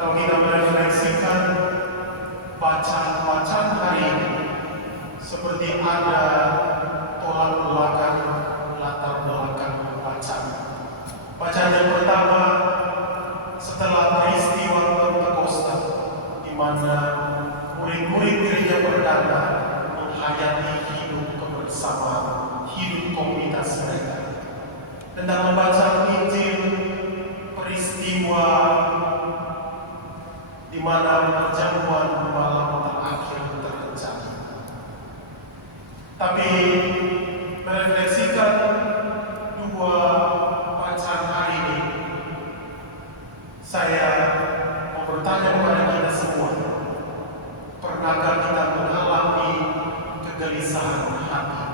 Kalau kita merefleksikan bacaan-bacaan hari ini, seperti ada tolak belakang, latar belakang bacaan. Bacaan yang pertama setelah peristiwa Pentakosta, di mana murid-murid gereja perdana menghayati hidup kebersamaan, hidup komunitas mereka. Tentang membaca Injil, peristiwa di mana perjamuan malam terakhir terjadi. Tapi merefleksikan dua bacaan hari ini, saya mau bertanya kepada kita semua, pernahkah kita mengalami kegelisahan hati?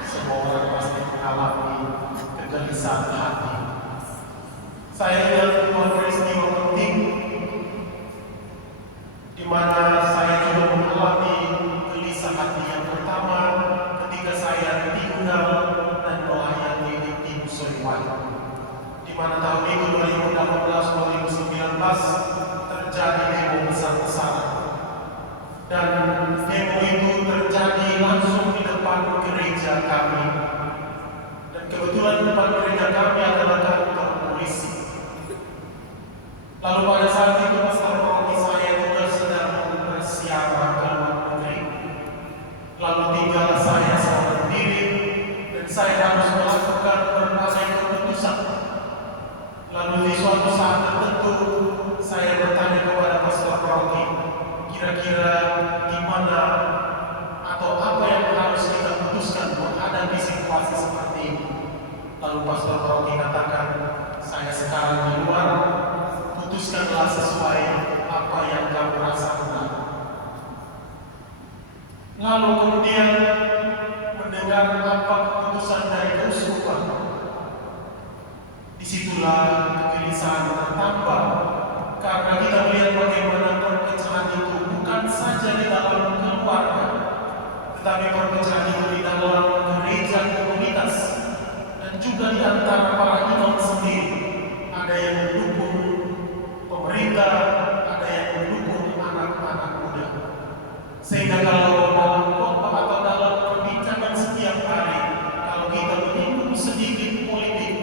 Semua orang pasti mengalami kegelisahan hati. Saya ingat dua peristiwa penting di mana saya juga mengalami gelisah hati. Yang pertama, ketika saya tinggal dan melayani di Tim Soiwan, di mana tahun itu 2018-2019 terjadi demo besar-besaran, dan demo itu terjadi langsung di depan gereja kami, dan kebetulan depan gereja kami adalah kantor polisi. Lalu pada saat itu pastor paroki saya juga sedang bersiaran ke luar negeri. Lalu tinggal saya seorang diri dan saya harus melakukan berbagai keputusan. Lalu di suatu saat tertentu saya bertanya kepada pastor paroki, kira-kira gimana atau apa yang harus kita putuskan menghadapi situasi seperti ini. Lalu pastor paroki katakan, saya sekarang di luar, putuskanlah sesuai apa yang kamu rasa benar. Lalu kemudian mendengar apa keputusan dari keuskupan, disitulah kegelisahan bertambah, karena kita melihat bagaimana perpecahan itu bukan saja di dalam keluarga, tetapi perpecahan itu di dalam gereja komunitas dan juga di antara para imam sendiri. Ada yang mendukung pemerintah, ada yang mendukung anak-anak muda. Sehingga kalau dalam khotbah atau dalam perbincangan setiap hari, kalau kita menyinggung sedikit politik,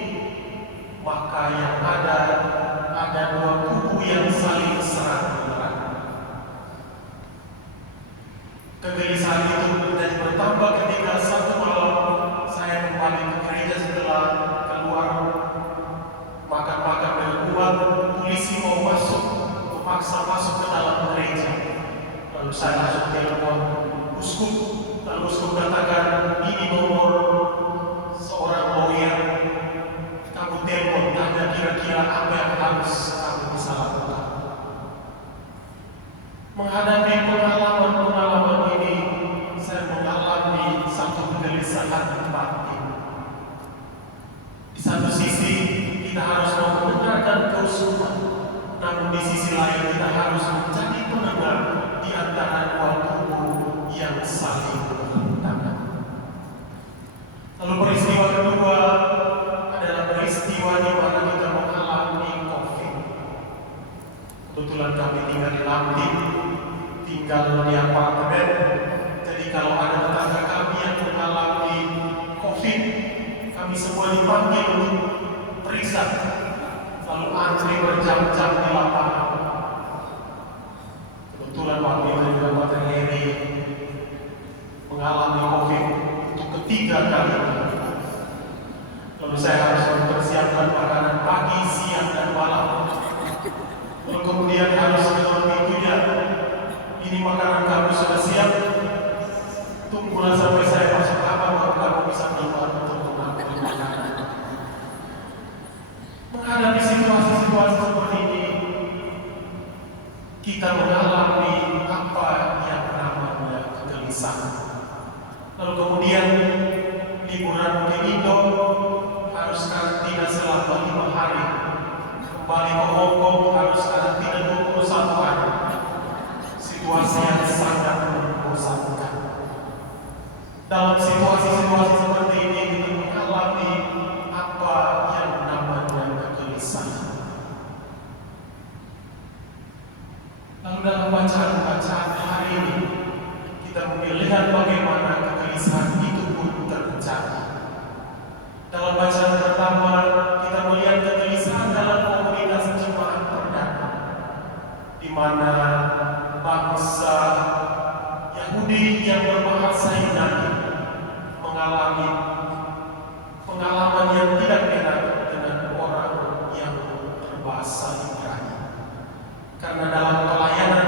maka yang ada dua kubu yang saling serang menyerang. Kegelisahan itu menjadi bertambah ketika satu malam saya kembali ke gereja setelah keluar makan-makan dengan uang. Polisi mau memaksa masuk ke dalam gereja. Lalu saya langsung telepon uskup. Lalu uskup katakan, ini nomor seorang lawyer. Kamu telepon, tanya kira-kira apa yang harus kamu bisa lakukan. Menghadapi pengalaman-pengalaman ini, saya mengalami satu kegelisahan batin. Di satu sisi kita harus mendengarkan keuskupan, namun di sisi lain kita harus menjadi pendengar di antara dua kubu yang saling bertentangan. Lalu peristiwa kedua adalah peristiwa di mana kita mengalami COVID. Kebetulan kami tinggal di Lampin, tinggal di apartemen. Jadi kalau ada tetangga kami yang mengalami COVID, kami semua dipanggil untuk periksa, lalu antri berjam-jam di lapangan. Kebetulan waktu itu juga Pak Heri mengalami COVID untuk ketiga kalinya. Lalu saya harus mempersiapkan makanan pagi, siang, dan malam. Lalu kemudian harus keluar pintunya, ini makanan kamu sudah siap, tunggulah sampai saya masuk kamar baru kamu bisa keluar untuk mengambil makanan. Menghadapi situasi-situasi seperti ini, kita mengalami apa yang namanya kegelisahan. Lalu kemudian liburan ke Indo, harus karantina selama 5 hari. Kembali ke Hongkong harus karantina 21 hari. Situasi yang sangat membosankan. Dalam situasi-situasi seperti ini kita mengalami apa yang namanya kegelisahan. pengalaman yang tidak enak dengan orang yang berbahasa Ibrani. Karena dalam pelayanan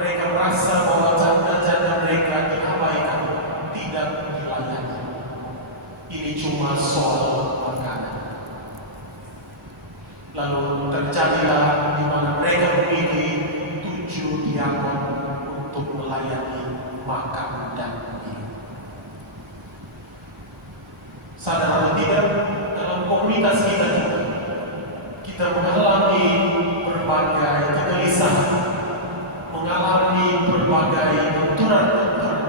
mereka merasa bahwa janda-janda mereka diabaikan, tidak dilayani. Ini cuma soal makanan. Lalu terjadilah di mana mereka memilih 7 diakon untuk melayani makan dan minum. Sadar atau tidak, dalam komunitas kita juga, kita mengalami berbagai kegelisahan, mengalami berbagai benturan-benturan.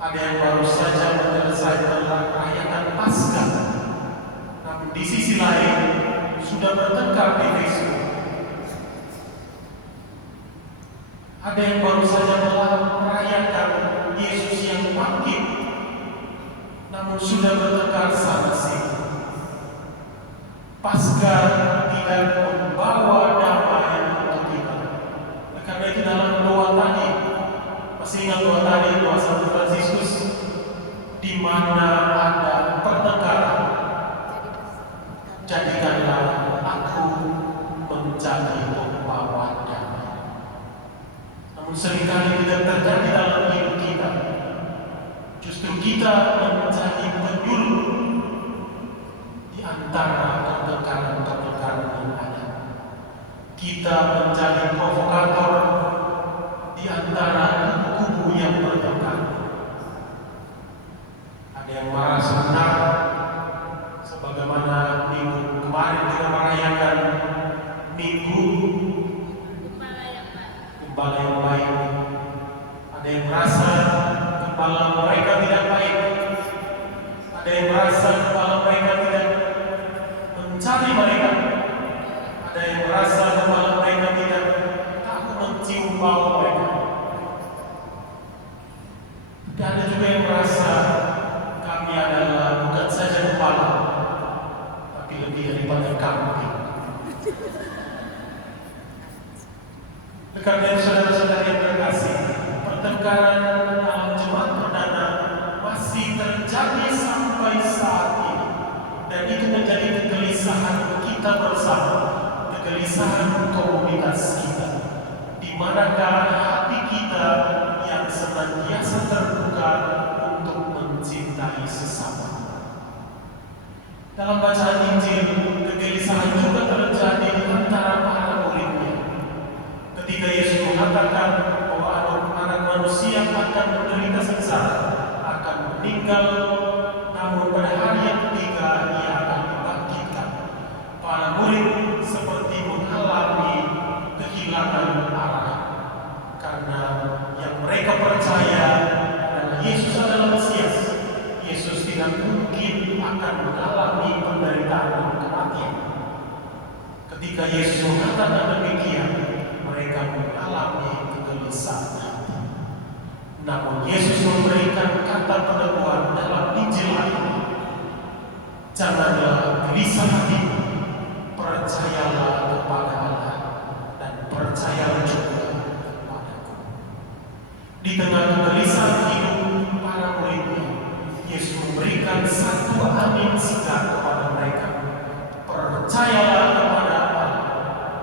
Ada yang baru saja menyelesaikan merayakan Paskah, namun di sisi lain sudah bertengkar di Facebook. Ada yang baru saja merayakan Yesus yang bangkit, namun sudah bertengkar sana sini. Paskah tidak membawa damai untuk kita. Karena itu dalam doa tadi, masih ingat doa tadi, doa Santo Fransiskus, di mana ada pertengkaran, jadikanlah aku menjadi pembawa damai. Namun seringkali tidak terjadi dalam hidup kita. Justru kita menjadi penyuluh di antara pertengkaran-pertengkaran yang ada. Kita menjadi provokator di antara kubu-kubu yang bertengkar. Ada yang marah sebentar, sebagaimana minggu kemarin kita merayakan Minggu Gembala yang baik. Ada yang merasa gembala mereka tidak baik. Ada yang merasa gembala mereka tidak mencari mereka. Ada yang merasa gembala mereka tidak tahu mencium bau mereka. Dan ada juga yang merasa kami adalah bukan saja gembala, tapi lebih daripada kambing. Karena saudara-saudara yang terkasih, pertengkaran dalam jemaat perdana masih terjadi sampai saat ini, dan itu menjadi kegelisahan kita bersama, kegelisahan komunitas kita. Di manakah hati kita yang senantiasa terbuka untuk mencintai sesama? Dalam bacaan Injil, kegelisahan juga terjadi di antara para muridnya. Ketika Yesus mengatakan bahwa anak manusia akan menderita sengsara, akan meninggal, namun pada hari yang ketiga ia akan dibangkitkan. Para murid seperti mengalami kehilangan arah, karena yang mereka percaya adalah Yesus adalah Mesias. Yesus tidak mungkin akan mengalami penderitaan dan kematian. Ketika Yesus mengatakan demikian, mereka mengalami kegelisahan hati. Namun Yesus memberikan kata peneguhan dalam Injil ini. Janganlah gelisah hati, percayalah kepada Allah dan percayalah juga kepadaku. Di tengah kegelisahan hidup para muridnya, Yesus memberikan satu angin segar kepada mereka. Percayalah kepada Allah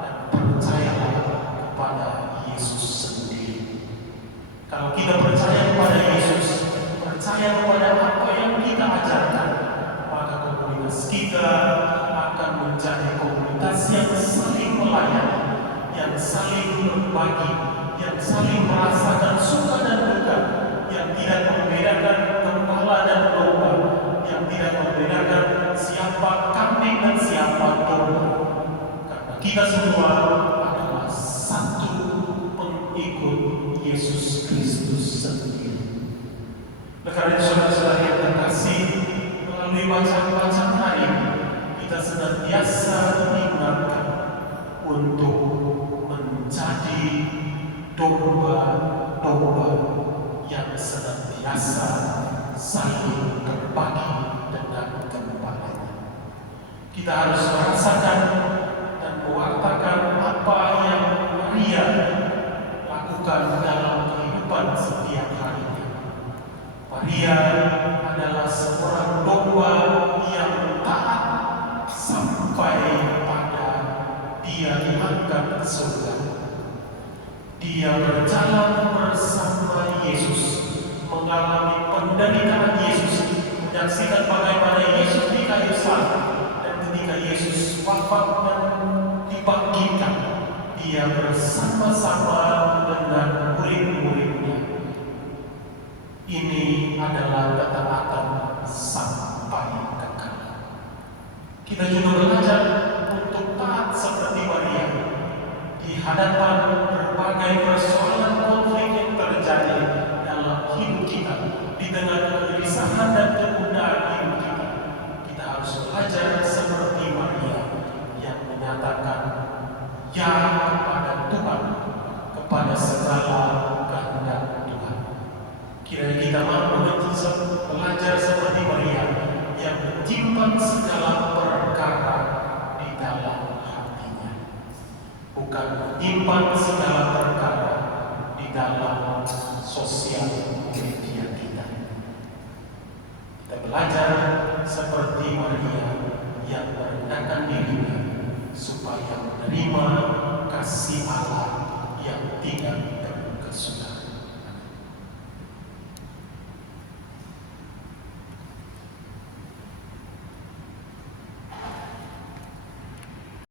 dan percayalah kepada Yesus sendiri. Kalau kita percaya kepada Yesus, percaya kepada apa yang kita ajarkan, maka komunitas kita akan menjadi komunitas yang saling melayani, yang saling berbagi, yang saling merasakan suka dan duka, yang tidak membedakan gembala dan domba, yang tidak membedakan siapa kambing dan siapa domba. Karena kita semua adalah satu pengikut Yesus Kristus sendiri. Karena itu saudara-saudara yang terkasih, melalui bacaan-bacaan hari ini, kita senantiasa diingatkan untuk menjadi domba-domba yang senantiasa saling berbagi dengan gembalanya. Kita harus merasakan dan mewartakan apa yang Maria lakukan dalam kehidupan setiap harinya. Maria adalah seorang domba dia diangkat ke surga. Dia berjalan bersama Yesus, mengalami penderitaan Yesus, menyaksikan bagaimana Yesus di kayu salib, dan ketika Yesus wafat dan dibangkitkan, dia bersama-sama dengan murid-muridnya. Ini adalah ketaatan sampai kekal. Kita juga belajar untuk taat seperti Maria di hadapan berbagai persoalan konflik yang terjadi dalam hidup kita, di tengah kegelisahan dan kegundahan hidup kita. Kita harus belajar seperti Maria yang menyatakan ya kepada Tuhan, kepada segala kehendak Tuhan. Kiranya kita mampu belajar seperti Maria yang menyimpan segala perkara di dalam hatinya, bukan menyimpan segala perkara di dalam sosial media kita. Kita belajar seperti Maria yang merendahkan dirinya supaya menerima kasih Allah yang tidak